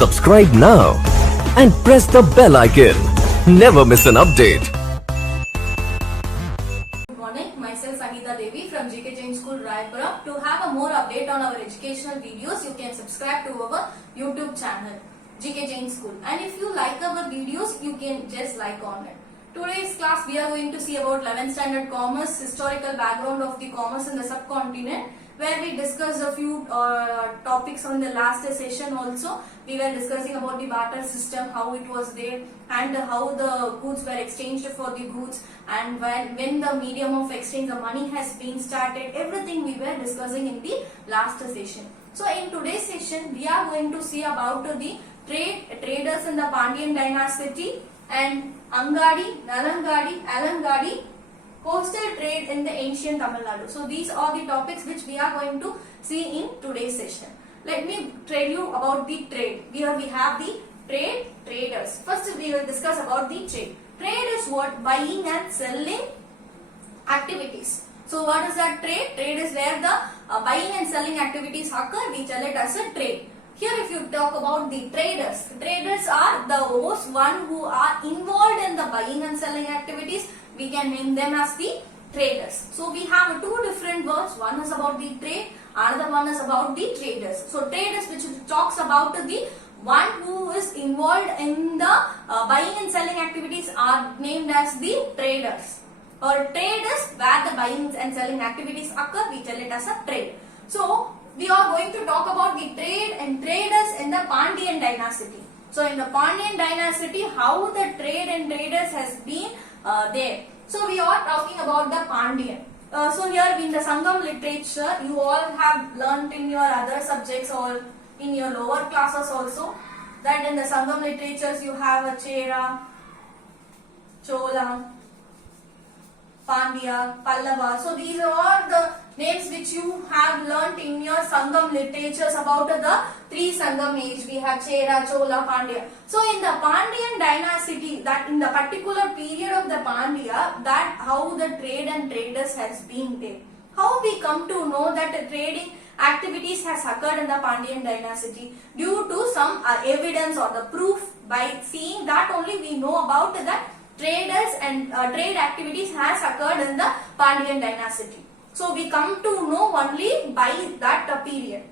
Subscribe now and press the bell icon. Never miss an update. Good morning, myself Sangeeta Devi from GK Jain School, Raipura. To have a more update on our educational videos, you can subscribe to our YouTube channel, GK Jain School. And if you like our videos, you can just like on it. Today's class, we are going to see about 11th standard commerce, historical background of the commerce in the subcontinent, where we discussed a few topics on the last session also. We were discussing about the barter system, how it was there, and how the goods were exchanged for the goods, and when the medium of exchange, the money has been started. Everything we were discussing in the last session. So in today's session, we are going to see about the traders in the Pandyan dynasty and Angadi, Nalangadi, Alangadi, coastal trade in the ancient Tamil Nadu. So these are the topics which we are going to see in today's session. Let me tell you about the trade. Here we have the traders. First we will discuss about the trade. Trade is what? Buying and selling activities. So what is that trade? Trade is where the buying and selling activities occur. We tell it as a trade. Here if you talk about the traders are those one who are involved in the buying and selling activities. We can name them as the traders. So we have two different words. One is about the trade, another one is about the traders. So traders, which talks about the one who is involved in the buying and selling activities, are named as the traders. Or traders, where the buying and selling activities occur, we tell it as a trade. So we are going to talk about the trade and traders in the Pandyan dynasty. So in the Pandyan dynasty, how the trade and traders has been there. So we are talking about the Pandyan. So here in the Sangam literature, you all have learnt in your other subjects or in your lower classes also, that in the Sangam literatures you have a Chera, Chola, Pandya, Pallava. So these are the names which you have learnt in your Sangam literatures about the three Sangam age. We have Chera, Chola, Pandya. So in the Pandyan dynasty, that in the particular period of the Pandya, that how the trade and traders has been there. How we come to know that the trading activities has occurred in the Pandyan dynasty? Due to some evidence or the proof. By seeing that only we know about that traders and trade activities has occurred in the Pandyan dynasty. So we come to know only by that period,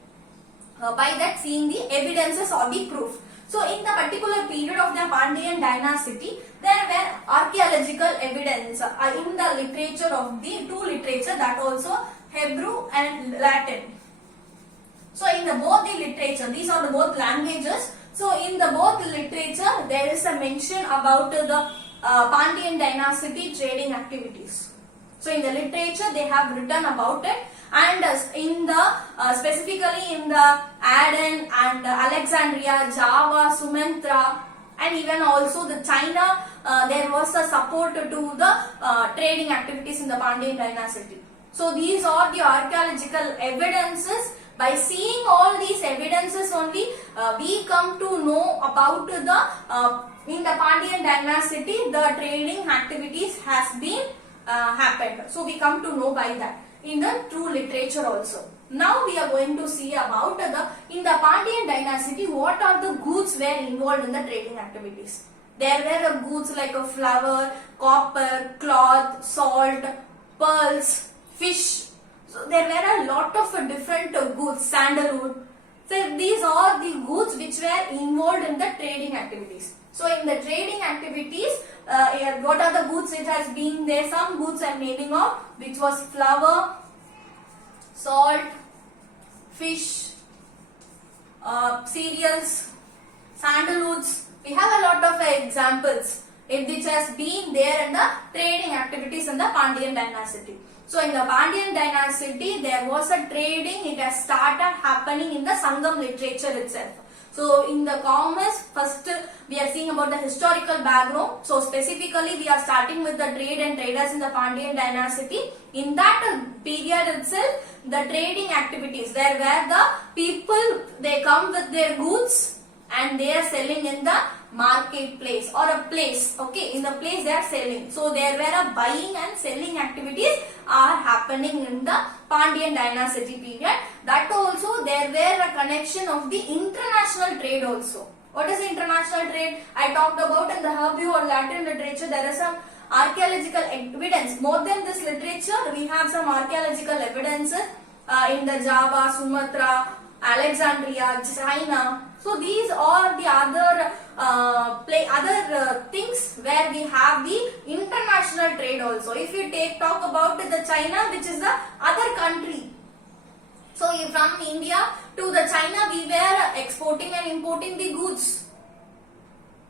by that seeing the evidences or the proof. So in the particular period of the Pandyan dynasty, there were archaeological evidence in the literature of the two literature, that also Hebrew and Latin. So in the both the literature, these are the both languages. So in the both literature, there is a mention about the Pandyan dynasty trading activities. So in the literature they have written about it, and in the specifically in the Aden and Alexandria, Java, Sumatra, and even also the China, there was a support to the trading activities in the Pandyan dynasty. So these are the archaeological evidences. By seeing all these evidences only, we come to know about the in the Pandyan dynasty the trading activities has been happened. So we come to know by that in the true literature also. Now we are going to see about in the Pandyan dynasty what are the goods were involved in the trading activities. There were goods like a flour, copper, cloth, salt, pearls, fish. So there were a lot of different goods, sandalwood. So these are the goods which were involved in the trading activities. So in the trading activities, what are the goods it has been there? Some goods I am naming off, which was flour, salt, fish, cereals, sandalwoods. We have a lot of examples which has been there in the trading activities in the Pandyan dynasty. So in the Pandyan dynasty, there was a trading. It has started happening in the Sangam literature itself. So in the commerce, first we are seeing about the historical background. So specifically we are starting with the trade and traders in the Pandyan dynasty. In that period itself, the trading activities, there were the people, they come with their goods and they are selling in the marketplace or a place. Okay, in the place they are selling. So there were a buying and selling activities are happening in the Pandyan dynasty period. That also there were a connection of the international trade also. What is international trade? I talked about in the Hebrew or Latin literature there is some archaeological evidence. More than this literature, we have some archaeological evidences in the Java, Sumatra, Alexandria, China. So these are the other things where we have the international trade also. If you talk about the China, which is the other country. So from India to the China, we were exporting and importing the goods.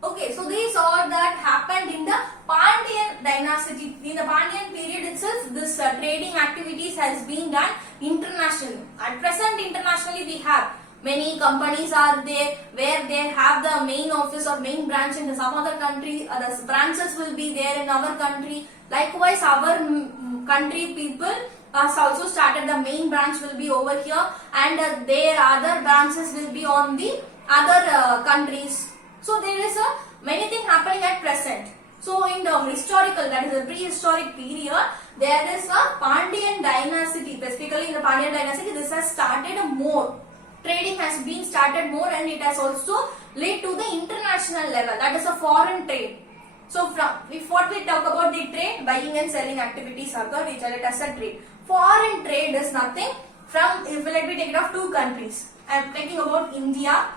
Okay, so these all that happened in the Pandyan dynasty. In the Pandyan period itself, this trading activities has been done internationally. At present, internationally we have many companies are there where they have the main office or main branch in some other country. The branches will be there in our country. Likewise, our country people has also started the main branch will be over here, and their other branches will be on the other countries. So there is many things happening at present. So in the historical, that is the prehistoric period, there is a Pandyan dynasty. Specifically in the Pandyan dynasty, this has started more. Trading has been started more, and it has also led to the international level. That is a foreign trade. So if what we talk about the trade, buying and selling activities occur, we tell it as a trade. Foreign trade is nothing from, if let me take it of two countries. I am talking about India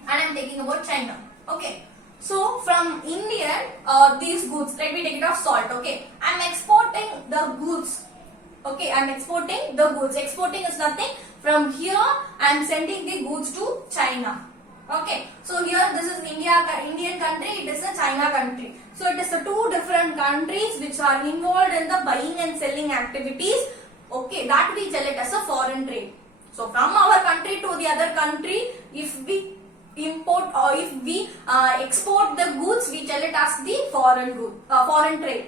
and I am taking about China. Okay. So from India, these goods, let me take it of salt. Okay. I am exporting the goods. Okay. I am exporting the goods. Exporting is nothing. From here, I am sending the goods to China. Okay. So here, this is Indian country. It is a China country. So it is the two different countries which are involved in the buying and selling activities. Okay. That we tell it as a foreign trade. So from our country to the other country, if we import or if we export the goods, we tell it as the foreign trade.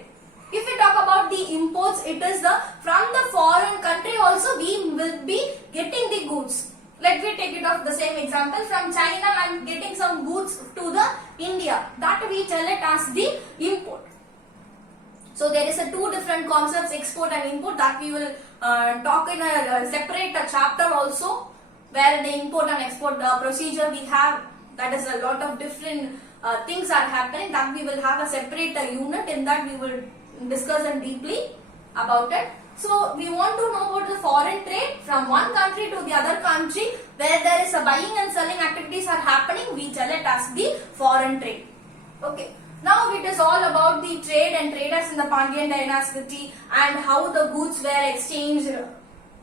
If we talk about the imports, it is the from the foreign country also we will be getting the goods. Let me take it off the same example. From China, I am getting some goods to the India. That we tell it as the import. So there is a two different concepts, export and import, that we will talk in a separate chapter also, where the import and export procedure we have, that is a lot of different things are happening, that we will have a separate unit. In that we will discuss and deeply about it. So we want to know about the foreign trade from one country to the other country, where there is a buying and selling activities are happening, we tell it as the foreign trade. Okay. Now it is all about the trade and traders in the Pandyan dynasty and how the goods were exchanged,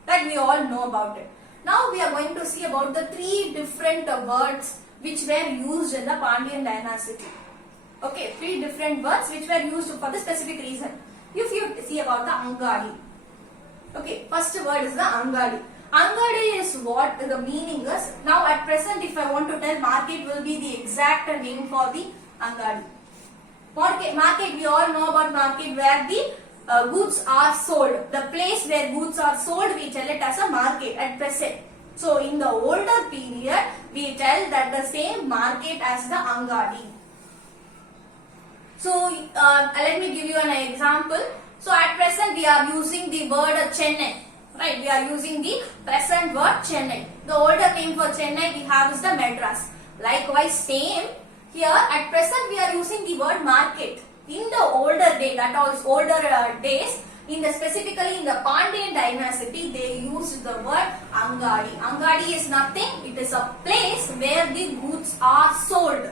that we all know about it. Now we are going to see about the three different words which were used in the Pandyan dynasty. Okay, three different words which were used for the specific reason. If you see about the Angadi. Okay, first word is the Angadi. Angadi is what the meaning is. Now at present, if I want to tell, market will be the exact name for the Angadi. Market, we all know about market, where the goods are sold. The place where goods are sold, we tell it as a market at present. So in the older period, we tell that the same market as the Angadi. So let me give you an example. So at present we are using the word Chennai. Right, we are using the present word Chennai. The older name for Chennai we have is the Madras. Likewise, same here at present we are using the word market. In the older day, that was older days, specifically in the Pandyan dynasty, they used the word Angadi. Angadi is nothing. It is a place where the goods are sold.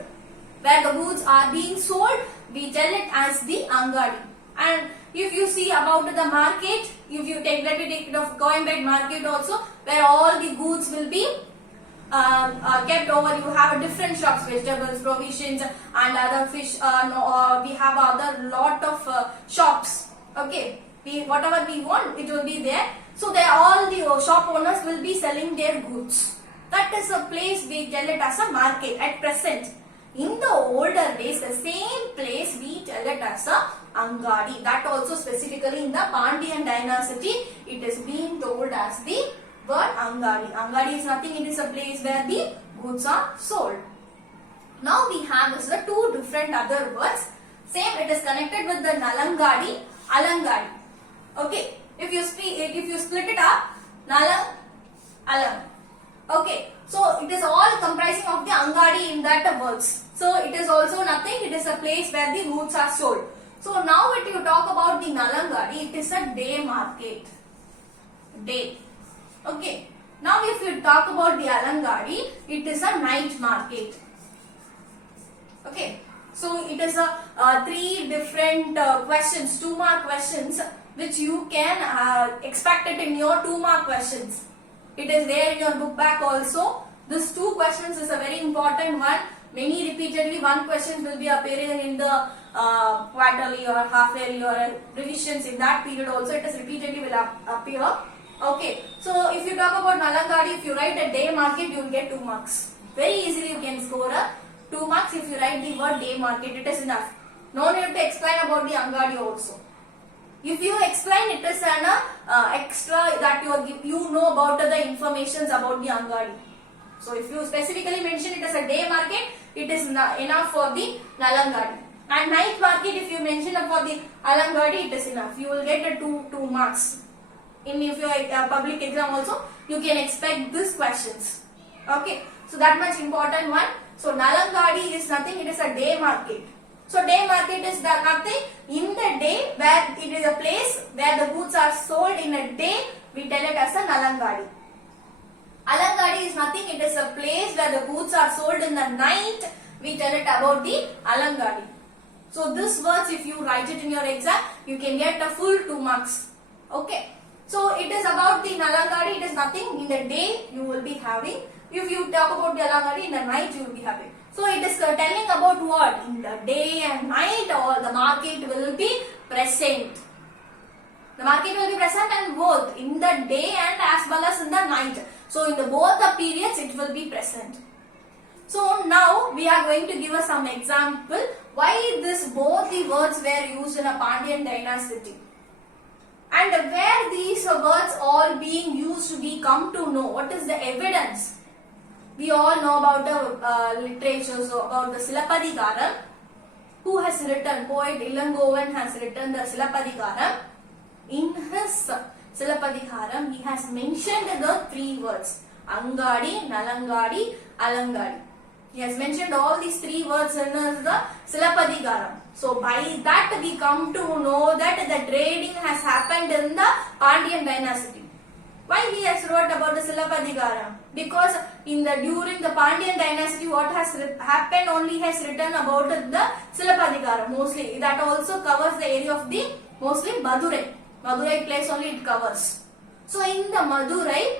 Where the goods are being sold, we tell it as the Angadi. And if you see about the market, if you take, let me take it of Coimbatore market also, where all the goods will be kept over. You have different shops, vegetables, provisions, and other fish. We have other lot of shops. Okay, whatever we want, it will be there. So there, all the shop owners will be selling their goods. That is a place we tell it as a market at present. In the older days, the same place we tell it as a Angadi. That also specifically in the Pandyan dynasty, it is being told as the word Angadi. Angadi is nothing, it is a place where the goods are sold. Now we have this two different other words. Same, it is connected with the Nalangadi, Alangadi. Okay, if you split it up, Nalang, Alang. Okay, so it is all comprising of the Angadi in that words. So it is also nothing, it is a place where the goods are sold. So now if you talk about the Nalangadi, it is a day market. Day. Okay. Now if you talk about the Alangadi, it is a night market. Okay. So it is a three different questions, 2 mark questions, which you can expect it in your 2 mark questions. It is there in your book back also. This 2 questions is a very important one. Many repeatedly 1 question will be appearing in the quarterly or half yearly or revisions. In that period also it is repeatedly will appear. Okay, so if you talk about Nalangadi, if you write a day market, you will get 2 marks. Very easily you can score a 2 marks if you write the word day market. It is enough. No need to explain about the Angadi also. If you explain, it is an extra that you know about the informations about the Angadi. So if you specifically mention it as a day market, it is enough for the Nalangadi. And night market, if you mention about the Alangadi, it is enough. You will get a 2 marks. In if you public exam also, you can expect these questions. Okay, so that much important one. So Nalangadi is nothing, it is a day market. So day market is nothing in the day, where it is a place where the goods are sold in a day, we tell it as a Nalangadi. Alangadi is nothing, it is a place where the goods are sold in the night, we tell it about the Alangadi. So this words, if you write it in your exam, you can get a full 2 marks. Okay. So it is about the Nalangadi, it is nothing in the day you will be having. If you talk about the Alangadi, in the night you will be having. So it is telling about what? In the day and night, or the market will be present. The market will be present and both in the day and as well as in the night. So in the both the periods it will be present. So now we are going to give us some example why this both the words were used in a Pandyan dynasty. And where these words all being used, we come to know what is the evidence. We all know about the literature, so about the Silapadikaram, who has written, poet Ilangovan has written the Silapadikaram. In his Silapadikaram, he has mentioned the 3 words, Angadi, Nalangadi, Alangadi. He has mentioned all these 3 words in the Silapadikaram. So by that we come to know that the trading has happened in the Pandyan dynasty. Why he has wrote about the Silapadikaram? Because during the Pandyan dynasty, what has happened only has written about the Silapadikaram mostly. That also covers the area of the mostly Madurai. Madurai place only it covers. So in the Madurai,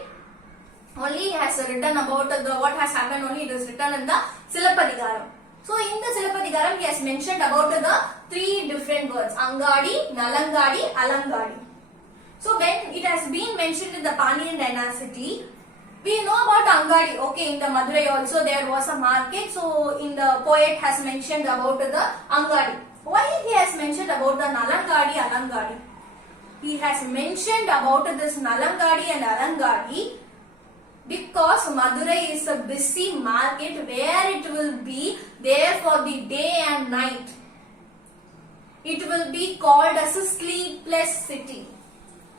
only has written about what has happened, only it is written in the Silapadikaram. So in the Silapadikaram, he has mentioned about the 3 different words, Angadi, Nalangadi, Alangadi. So when it has been mentioned in the Pandyan dynasty, we know about Angadi. Okay, in the Madurai also there was a market. So in the poet has mentioned about the Angadi. Why he has mentioned about the Nalangadi, Alangadi? He has mentioned about this Nalangadi and Alangadi because Madurai is a busy market where it will be there for the day and night. It will be called as a sleepless city.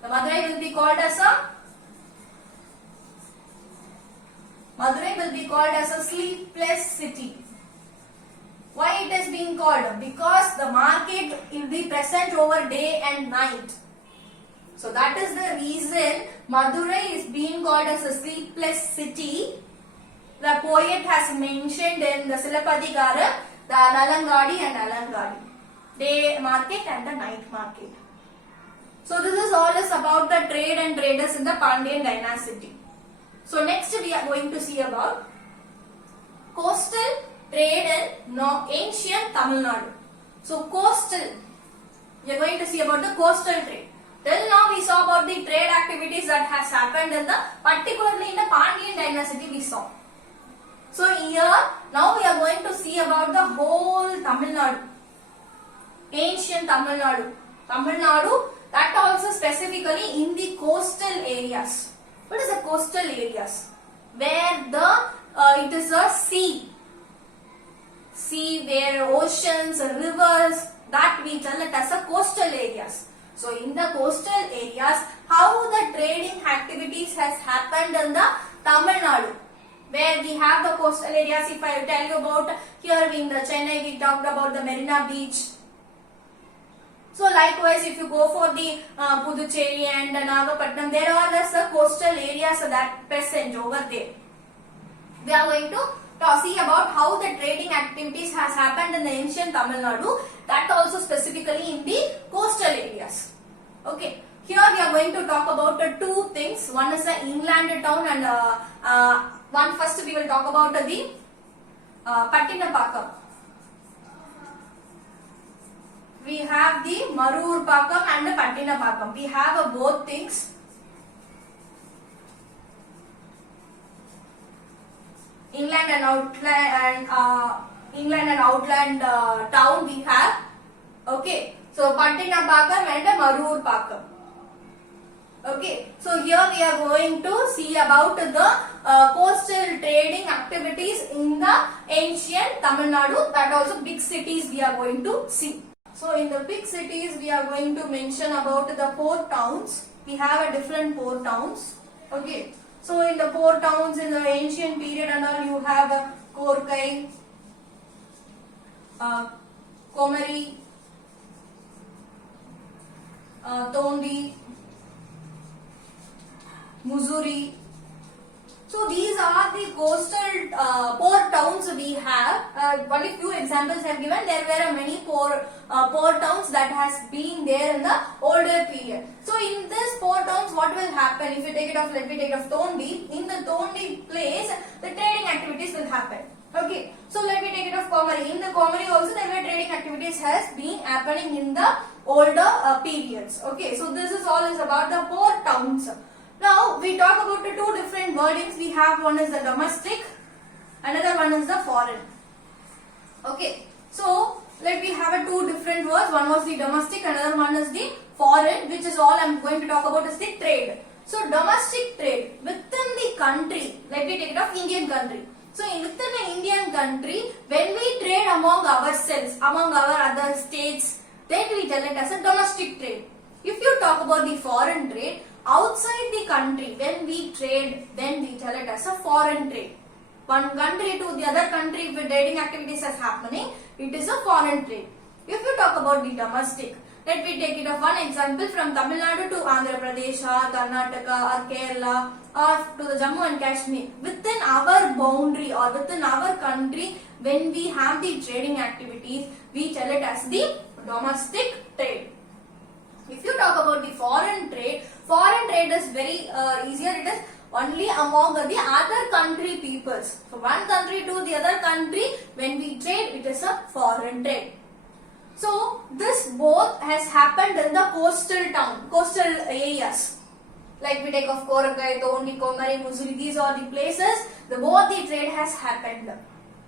The Madurai will be called as a sleepless city. Why it is being called? Because the market will be present over day and night. So that is the reason Madurai is being called as a sleepless city. The poet has mentioned in the Silapadikaram the Nalangadi and Alangadi, day market and the night market. So this is all is about the trade and traders in the Pandyan dynasty. So next we are going to see about coastal trade in ancient Tamil Nadu. So coastal, we are going to see about the coastal trade. Till now we saw about the trade activities that has happened in the, particularly in the Pandyan dynasty we saw. So here, now we are going to see about the whole Tamil Nadu. Ancient Tamil Nadu. Tamil Nadu, that also specifically in the coastal areas. What is the coastal areas? Where it is a sea. Sea where oceans, rivers, that we tell it as a coastal areas. So in the coastal areas, how the trading activities has happened in the Tamil Nadu, where we have the coastal areas. If I tell you about here in the Chennai, we talked about the Marina Beach. So likewise, if you go for the Puducherry and Nagapattinam, there are the coastal areas that present over there. We are going to see about how the trading activities has happened in the ancient Tamil Nadu, that also specifically in the coastal areas. Okay, here we are going to talk about two things. One is the inland town and one first we will talk about the Pattinapakam. We have the Marur Pakam and the Pattinapakam. We have both things. Inland and outland town we have. Okay, so Pattinapakam and Marur Pakam. Okay, so here we are going to see about the coastal trading activities in the ancient Tamil Nadu. That also big cities we are going to see. So in the big cities we are going to mention about the port towns. We have a different port towns. Okay. So in the port towns in the ancient period and all, you have Korkai, Komari, Tondi, Mussoorie. So these are the coastal port towns we have. Only few examples I have given. There were many port towns that has been there in the older period. So in this port towns, what will happen? If you take it off, let me take it off Tondi. In the Tondi place, the trading activities will happen. Okay. So let me take it off Komari. In the Komari also, there were trading activities has been happening in the older periods. Okay. So this is all is about the port towns. Now we talk about the two different wordings. We have one is the domestic, another one is the foreign. Okay, so let me have a two different words. One was the domestic, another one is the foreign, which is all I am going to talk about is the trade. So domestic trade within the country. Let me take it of Indian country. So within the Indian country, when we trade among ourselves, among our other states, then we tell it as a domestic trade. If you talk about the foreign trade, outside the country, when we trade, then we tell it as a foreign trade. One country to the other country, if the trading activities is happening, it is a foreign trade. If you talk about the domestic, let me take it of one example from Tamil Nadu to Andhra Pradesh or Karnataka or Kerala or to the Jammu and Kashmir. Within our boundary or within our country, when we have the trading activities, we tell it as the domestic trade. If you talk about the foreign trade is very easier. It is only among the other country peoples. So one country to the other country, when we trade, it is a foreign trade. So this both has happened in the coastal areas. Like we take of Korakai, Tondi, Komari, Mussoorie, these are the places. Both the trade has happened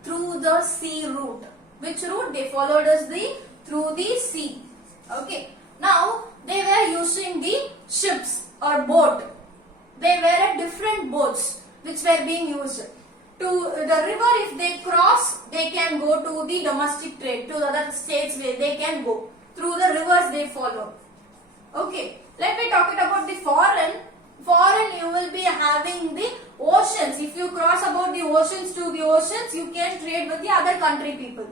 through the sea route. Which route? They followed us through the sea. Okay. Now they were using the ships or boat. They were different boats which were being used. To the river, if they cross, they can go to the domestic trade, to the other states where they can go. Through the rivers they follow. Okay, let me talk about the foreign. Foreign, you will be having the oceans. If you cross about the oceans to the oceans, you can trade with the other country people.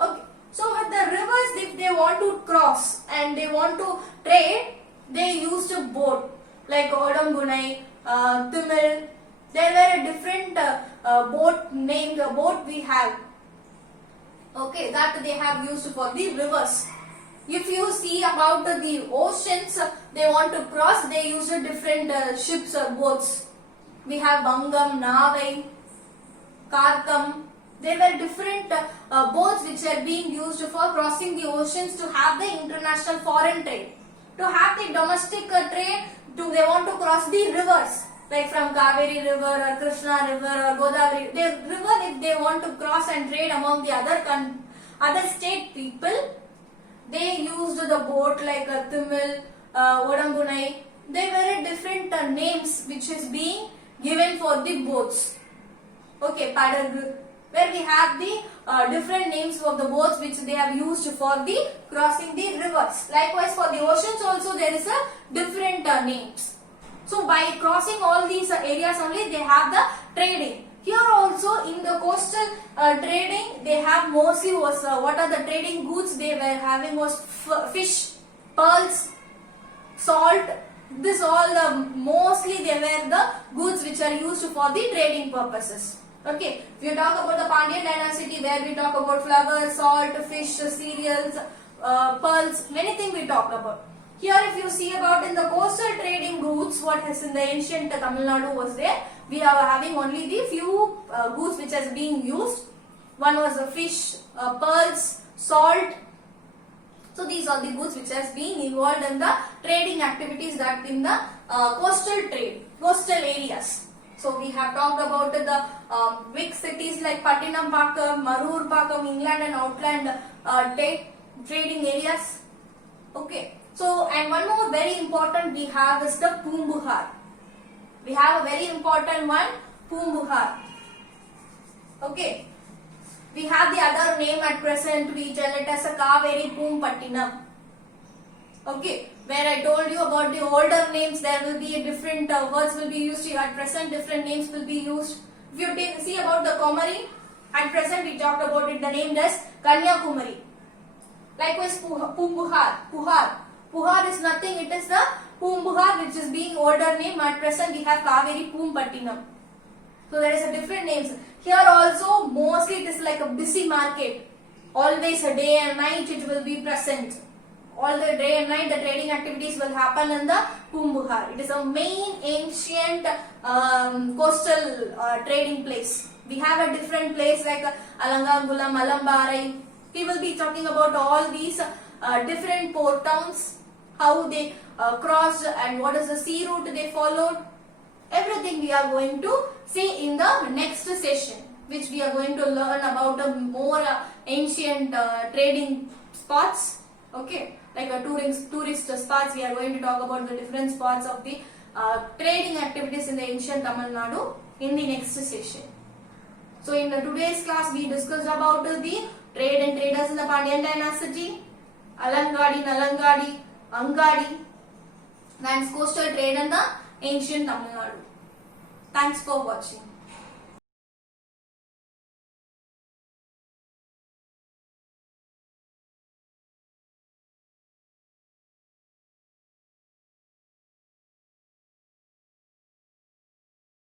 Okay. So with the rivers, if they want to cross and they want to trade, they used a boat like Odambunai, Timil. There were a different boat named boat we have. Okay, that they have used for the rivers. If you see about the oceans, they want to cross, they use different ships or boats. We have Bangam, Navai, Karkam. There were different boats which are being used for crossing the oceans to have the international foreign trade. To have the domestic trade, they want to cross the rivers. Like from Kaveri river or Krishna river or Godavari. The river, if they want to cross and trade among the other state people, they used the boat like Timil, Odambunai. There were different names which is being given for the boats. Okay, Padargu, where we have the different names of the boats which they have used for the crossing the rivers. Likewise for the oceans also there is a different names. So by crossing all these areas only they have the trading. Here also in the coastal trading they have mostly was what are the trading goods they were having was fish, pearls, salt. This all mostly they were the goods which are used for the trading purposes. Okay, if you talk about the Pandyan dynasty, where we talk about flowers, salt, fish, cereals, pearls, many things we talked about. Here if you see about in the coastal trading routes, what has in the ancient Tamil Nadu was there, we are having only the few goods which has been used. One was the fish, pearls, salt. So these are the goods which has been involved in the trading activities that in the coastal trade, coastal areas. So we have talked about the big cities like Pattinam Pakam, Marur Pakam, inland and outland trading areas. Okay. So and one more very important we have is the Poombuhar. We have a very important one, Poombuhar. Okay. We have the other name at present, we tell it as a Kaveri Poompattinam. Okay, where I told you about the older names, there will be a different words will be used. At present, different names will be used. If you see about the Komari, at present we talked about it, the name as Kanyakumari. Likewise, Poombuhar, Puhar. Puhar is nothing, it is the Poombuhar which is being older name. At present, we have Kaveri Poompattinam. So there is a different names. Here also mostly it is like a busy market. Always a day and night it will be present. All the day and night the trading activities will happen in the Poombuhar. It is a main ancient coastal trading place. We have a different place like Alangangulam, Alambarai. We will be talking about all these different port towns, how they crossed and what is the sea route they followed. Everything we are going to see in the next session, which we are going to learn about more ancient trading spots. Okay, like tourist spots. We are going to talk about the different spots of the trading activities in the ancient Tamil Nadu in the next session. So in the today's class we discussed about the trade and traders in the Pandyan dynasty, Alangadi, Nalangadi, Angadi, and coastal trade in the ancient Tamil Nadu. Thanks for watching.